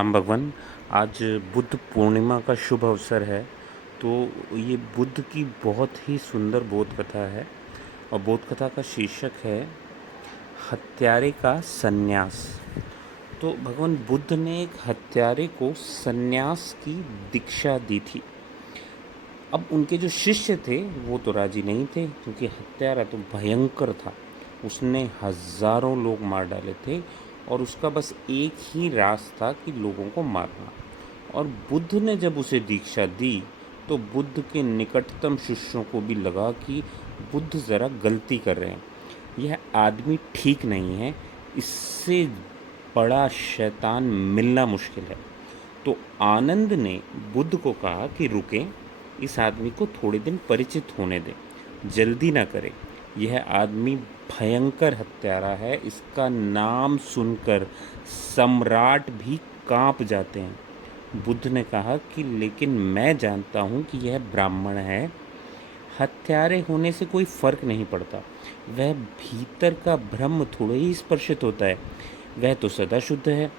प्रणाम भगवान। आज बुद्ध पूर्णिमा का शुभ अवसर है। तो ये बुद्ध की बहुत ही सुंदर बोध कथा है और बोध कथा का शीर्षक है हत्यारे का संन्यास। तो भगवान बुद्ध ने एक हत्यारे को संन्यास की दीक्षा दी थी। अब उनके जो शिष्य थे वो तो राजी नहीं थे, क्योंकि हत्यारा तो भयंकर था। उसने हजारों लोग मार डाले थे और उसका बस एक ही राज था कि लोगों को मारना। और बुद्ध ने जब उसे दीक्षा दी तो बुद्ध के निकटतम शिष्यों को भी लगा कि बुद्ध ज़रा गलती कर रहे हैं, यह आदमी ठीक नहीं है, इससे बड़ा शैतान मिलना मुश्किल है। तो आनंद ने बुद्ध को कहा कि रुकें, इस आदमी को थोड़े दिन परिचित होने दें, जल्दी ना करें। यह आदमी भयंकर हत्यारा है, इसका नाम सुनकर सम्राट भी कांप जाते हैं। बुद्ध ने कहा कि लेकिन मैं जानता हूँ कि यह ब्राह्मण है, हत्यारे होने से कोई फर्क नहीं पड़ता। वह भीतर का ब्रह्म थोड़े ही स्पर्शित होता है, वह तो सदा शुद्ध है।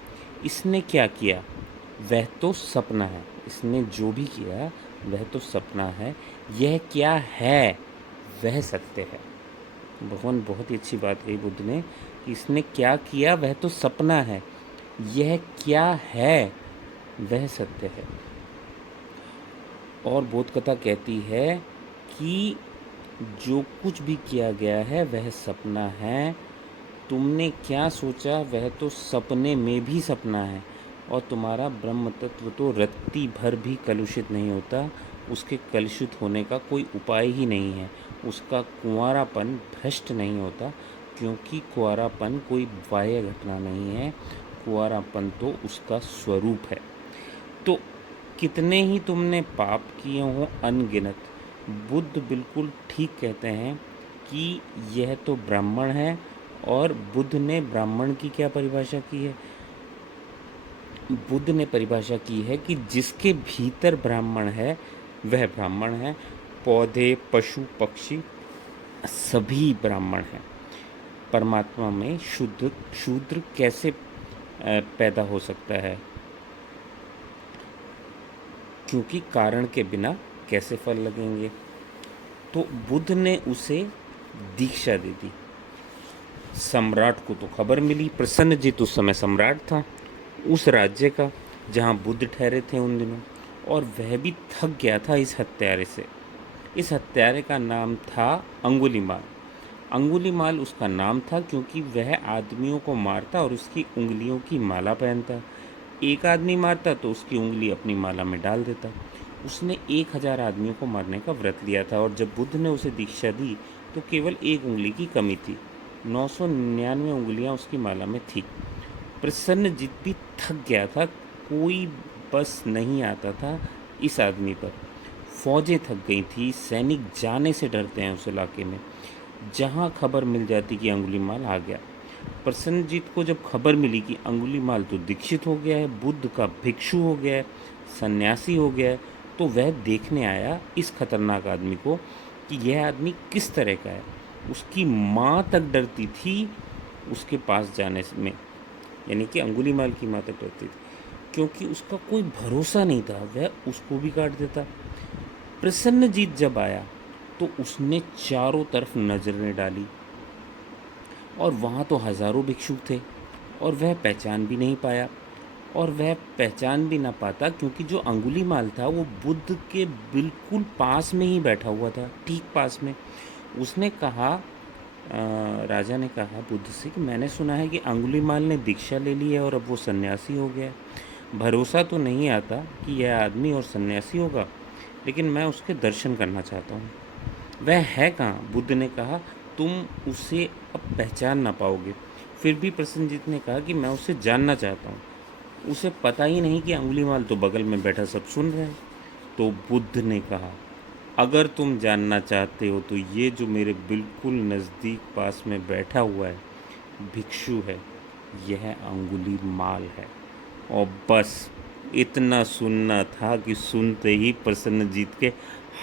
इसने क्या किया वह तो सपना है, इसने जो भी किया वह तो सपना है, यह क्या है वह सत्य है। भगवान बहुत ही अच्छी बात कही बुद्ध ने कि इसने क्या किया वह तो सपना है, यह क्या है वह सत्य है। और बोध कथा कहती है कि जो कुछ भी किया गया है वह सपना है, तुमने क्या सोचा वह तो सपने में भी सपना है। और तुम्हारा ब्रह्म तत्व तो रत्ती भर भी कलुषित नहीं होता, उसके कलुषित होने का कोई उपाय ही नहीं है। उसका कुंवारापन भ्रष्ट नहीं होता, क्योंकि कुंवारापन कोई बाह्य घटना नहीं है, कुंवारापन तो उसका स्वरूप है। तो कितने ही तुमने पाप किए हों अनगिनत, बुद्ध बिल्कुल ठीक कहते हैं कि यह तो ब्राह्मण है। और बुद्ध ने ब्राह्मण की क्या परिभाषा की है? बुद्ध ने परिभाषा की है कि जिसके भीतर ब्राह्मण है वह ब्राह्मण है। पौधे, पशु, पक्षी सभी ब्राह्मण हैं। परमात्मा में शूद्र कैसे पैदा हो सकता है? क्योंकि कारण के बिना कैसे फल लगेंगे। तो बुद्ध ने उसे दीक्षा दे दी। सम्राट को तो खबर मिली, प्रसन्नजीत उस समय सम्राट था उस राज्य का जहाँ बुद्ध ठहरे थे उन दिनों, और वह भी थक गया था इस हत्यारे से। इस हत्यारे का नाम था अंगुलीमाल। अंगुलीमाल उसका नाम था क्योंकि वह आदमियों को मारता और उसकी उंगलियों की माला पहनता। एक आदमी मारता तो उसकी उंगली अपनी माला में डाल देता। उसने 1000 आदमियों को मारने का व्रत लिया था, और जब बुद्ध ने उसे दीक्षा दी तो केवल एक उंगली की कमी थी, 999 उंगलियां उसकी माला में थी। प्रसन्नजीत भी थक गया था, कोई बस नहीं आता था इस आदमी पर। फौजें थक गई थी, सैनिक जाने से डरते हैं उस इलाके में। जहाँ खबर मिल जाती कि अंगुलीमाल आ गया। प्रसन्नजीत को जब खबर मिली कि अंगुलीमाल तो दीक्षित हो गया है, बुद्ध का भिक्षु हो गया है, सन्यासी हो गया है, तो वह देखने आया इस खतरनाक आदमी को कि यह आदमी किस तरह का है। उसकी माँ तक डरती थी उसके पास जाने में, यानी कि अंगुलीमाल की माँ तक डरती थी, क्योंकि उसका कोई भरोसा नहीं था, वह उसको भी काट देता। प्रसन्नजीत जब आया तो उसने चारों तरफ नजरें डाली, और वहाँ तो हजारों भिक्षुक थे, और वह पहचान भी नहीं पाया। और वह पहचान भी ना पाता क्योंकि जो अंगुलीमाल था वो बुद्ध के बिल्कुल पास में ही बैठा हुआ था, ठीक पास में। उसने कहा, राजा ने कहा बुद्ध से कि मैंने सुना है कि अंगुलीमाल ने दीक्षा ले ली है और अब वो सन्यासी हो गया है। भरोसा तो नहीं आता कि यह आदमी और सन्यासी होगा, लेकिन मैं उसके दर्शन करना चाहता हूँ। वह है कहाँ? बुद्ध ने कहा, तुम उसे अब पहचान ना पाओगे। फिर भी प्रसन्नजीत ने कहा कि मैं उसे जानना चाहता हूँ। उसे पता ही नहीं कि अंगुलीमाल तो बगल में बैठा सब सुन रहा है। तो बुद्ध ने कहा, अगर तुम जानना चाहते हो तो ये जो मेरे बिल्कुल नज़दीक पास में बैठा हुआ है भिक्षु है, यह अंगुलीमाल है। और बस इतना सुनना था कि सुनते ही प्रसन्नजीत के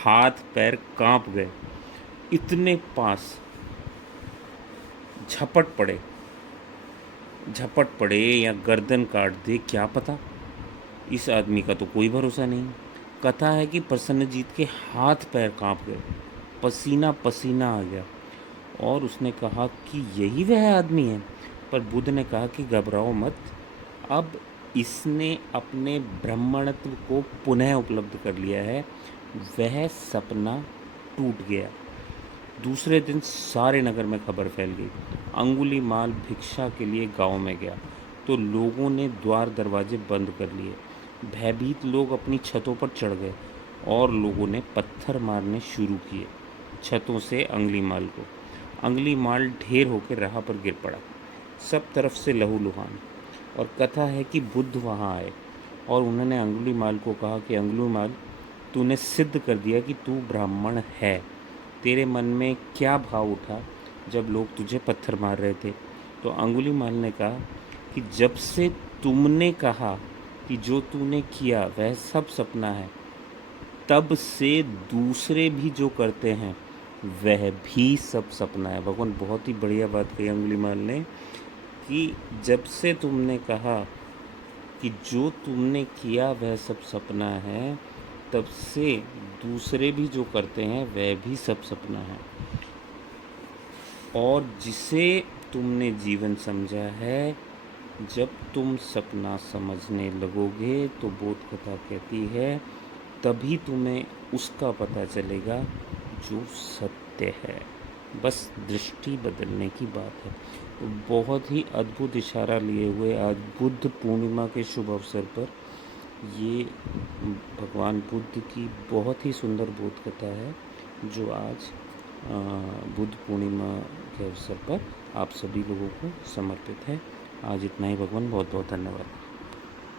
हाथ पैर कांप गए। इतने पास झपट पड़े या गर्दन काट दे क्या पता। इस आदमी का तो कोई भरोसा नहीं। कथा है कि प्रसन्नजीत के हाथ पैर कांप गए, पसीना पसीना आ गया और उसने कहा कि यही वह आदमी है। पर बुद्ध ने कहा कि घबराओ मत, अब इसने अपने ब्राह्मणत्व को पुनः उपलब्ध कर लिया है, वह सपना टूट गया। दूसरे दिन सारे नगर में खबर फैल गई। अंगुलीमाल भिक्षा के लिए गांव में गया तो लोगों ने द्वार दरवाजे बंद कर लिए। भयभीत लोग अपनी छतों पर चढ़ गए और लोगों ने पत्थर मारने शुरू किए छतों से अंगुलीमाल को। अंगुलीमाल ढेर होकर राह पर गिर पड़ा, सब तरफ से लहूलुहान। और कथा है कि बुद्ध वहाँ आए और उन्होंने अंगुलीमाल को कहा कि अंगुलीमाल, तूने सिद्ध कर दिया कि तू ब्राह्मण है। तेरे मन में क्या भाव उठा जब लोग तुझे पत्थर मार रहे थे? तो अंगुलीमाल ने कहा कि जब से तुमने कहा कि जो तूने किया वह सब सपना है, तब से दूसरे भी जो करते हैं वह भी सब सपना है। भगवान बहुत ही बढ़िया बात कही अंगुलीमाल ने कि जब से तुमने कहा कि जो तुमने किया वह सब सपना है, तब से दूसरे भी जो करते हैं वह भी सब सपना है। और जिसे तुमने जीवन समझा है, जब तुम सपना समझने लगोगे तो बोध कथा कहती है तभी तुम्हें उसका पता चलेगा जो सत्य है। बस दृष्टि बदलने की बात है। तो बहुत ही अद्भुत इशारा लिए हुए आज बुद्ध पूर्णिमा के शुभ अवसर पर ये भगवान बुद्ध की बहुत ही सुंदर बोध कथा है जो आज बुद्ध पूर्णिमा के अवसर पर आप सभी लोगों को समर्पित है। आज इतना ही। भगवान बहुत बहुत धन्यवाद।